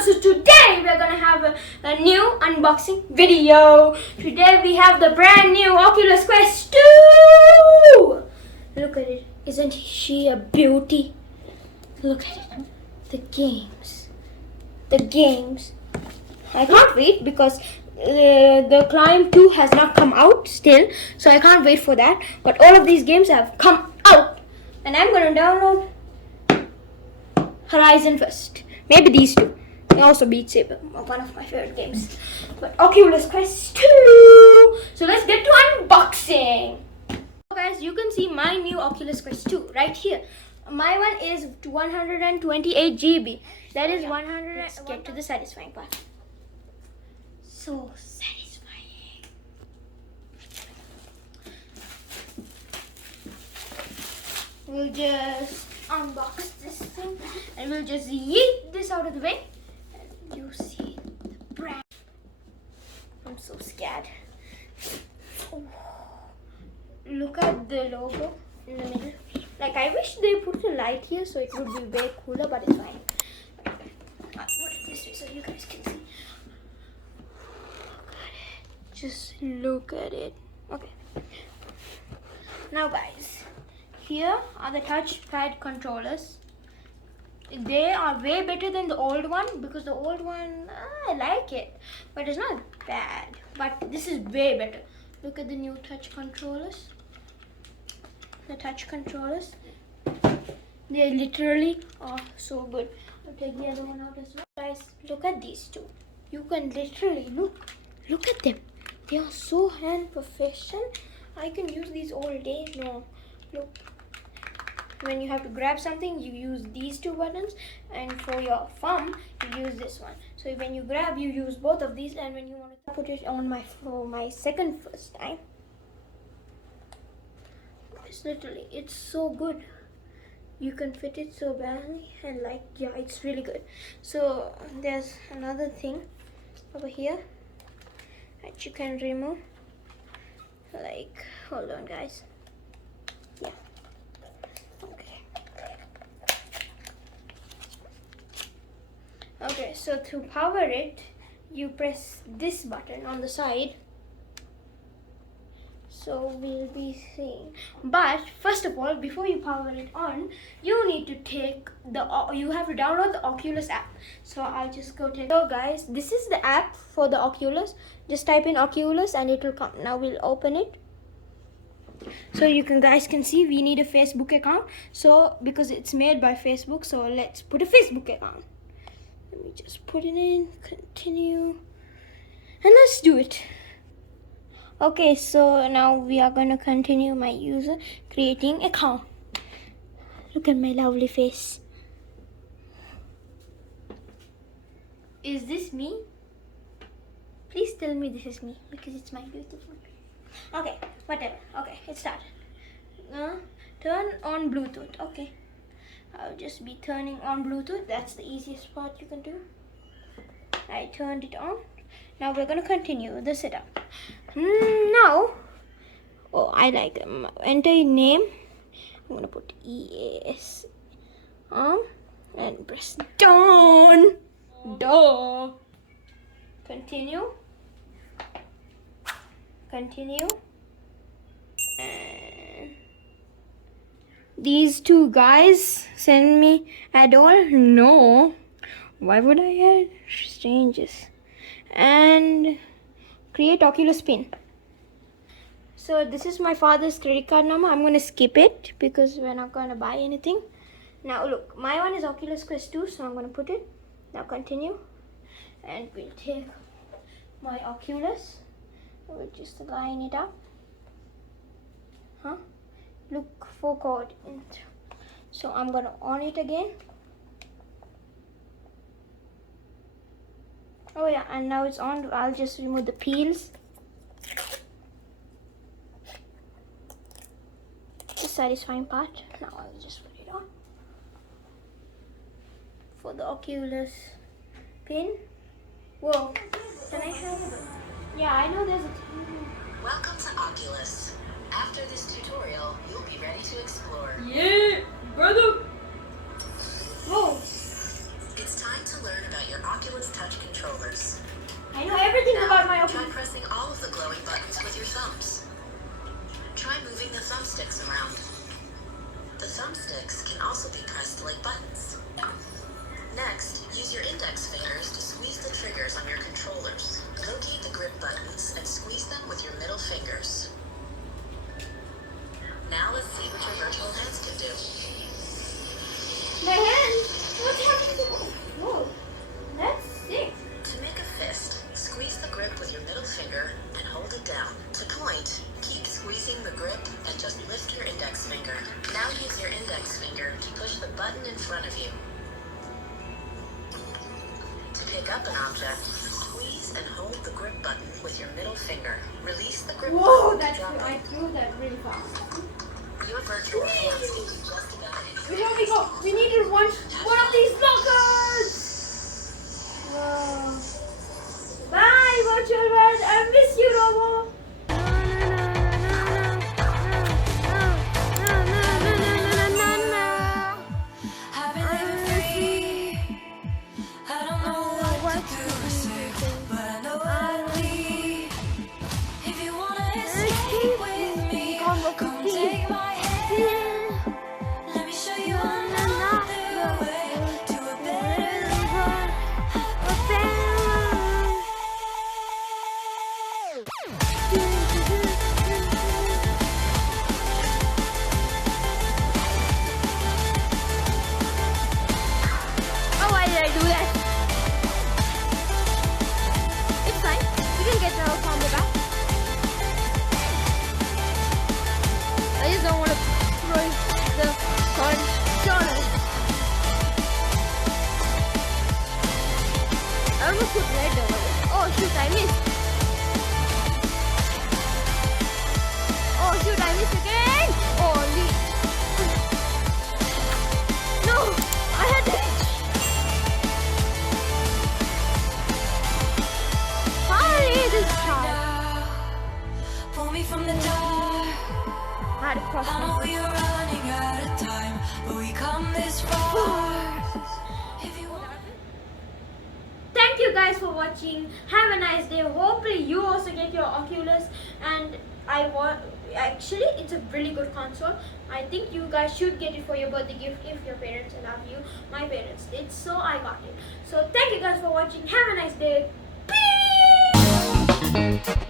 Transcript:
So today we're gonna have a new unboxing video. Today we have the brand new Oculus Quest 2. Look at it. Isn't she a beauty? Look at it. The games. I can't wait because the Climb 2 has not come out still. So I can't wait for that. But all of these games have come out. And I'm gonna download Horizon first. Maybe these two. And also Beat Saber, one of my favorite games. But Oculus Quest 2. So let's get to unboxing. So guys, you can see my new Oculus Quest 2 right here. My one is 128 GB. That is 100. Let's get to the satisfying part. So satisfying. We'll just unbox this thing and we'll just yeet this out of the way. You see the brand. I'm so scared. Oh. Look at the logo in the middle. Like, I wish they put a light here so it would be way cooler, but it's fine. I'll put it this way so you guys can see. Look at it. Just look at it. Okay. Now guys, here are the touchpad controllers. They are way better than the old one because the old one, I like it, but it's not bad. But this is way better. Look at the new touch controllers. The touch controllers, they literally are so good. I'll take the other one out as well. Guys, look at these two. You can literally look at them. They are so hand perfection. I can use these all day. No, look. When you have to grab something, you use these two buttons, and for your thumb, you use this one. So when you grab, you use both of these, and when you want to put it on for my first time, it's literally, it's so good. You can fit it so badly, and like, yeah, it's really good. So there's another thing over here that you can remove. Like, hold on, guys. Yeah. Okay, so to power it, you press this button on the side. So we'll be seeing. But first of all, before you power it on, you need to you have to download the Oculus app. So I'll just go take. So guys, this is the app for the Oculus. Just type in Oculus and it will come. Now we'll open it. So you guys can see we need a Facebook account. So because it's made by Facebook, so let's put a Facebook account. Let me just put it in, continue, and let's do it. Okay, so now we are going to continue my user creating account. Look at my lovely face. Is this me? Please tell me this is me because it's my beautiful face. Okay, whatever. Okay, it started. Turn on Bluetooth. Okay. I'll just be turning on Bluetooth. That's the easiest part you can do. I turned it on. Now we're going to continue the setup. Now, I like enter name. I'm going to put EAS and press done. Continue. And these two guys send me at all? No. Why would I add strangers? And create Oculus pin. So this is my father's credit card number. I'm going to skip it because we're not going to buy anything. Now look, my one is Oculus Quest 2, so I'm going to put it. Now continue. And we'll take my Oculus. We'll just line it up. Look for code. So I'm going to on it again. Oh yeah, and now it's on. I'll just remove the peels. The satisfying part. Now I'll just put it on. For the Oculus pin. Whoa. Can I have it? Yeah, I know there's a... Welcome to Oculus. After this tutorial, you'll be ready to explore. Yeah, brother. Whoa. It's time to learn about your Oculus Touch controllers. I know everything Now, about my try Oculus. pressing all of the glowing buttons with your thumbs. Try moving the thumbsticks around. The thumbsticks can also be pressed like buttons. Next, use your index fingers to squeeze the triggers on your controllers. Locate the grip buttons and squeeze them with your middle fingers. Now let's see what your virtual hands can do. My hand. What's happening? Whoa. That's sick. To make a fist, squeeze the grip with your middle finger and hold it down. To point, keep squeezing the grip and just lift your index finger. Now use your index finger to push the button in front of you. To pick up an object, squeeze and hold the grip button with your middle finger. Release the grip Whoa, button that's to drop good. I it. threw that really fast. Your virtual hands can do just about anything. Here we go. We needed one of these lockers. Whoa. Bye, virtual world. I miss you, Robo. I've been living free. I don't know what to do or say, but I know what I need. If you wanna escape with me, come take my hand. Let me show you another way to a better life. Oh, why did I do that? It's fine. We can get the combo back. I just don't want to throw the controller. I almost put red over it. Oh shoot, I missed. Oh shoot, I missed again. Oh, no, I had to. Finally, this time. Pull me from the dark. I had to cross I my know we are running out of time, but we come this far. If you want. Thank you guys for watching. Have a nice day. Hopefully you also get your Oculus, and actually it's a really good console. I think you guys should get it for your birthday gift if your parents allow you. My parents did, so I got it. So thank you guys for watching. Have a nice day. Peace.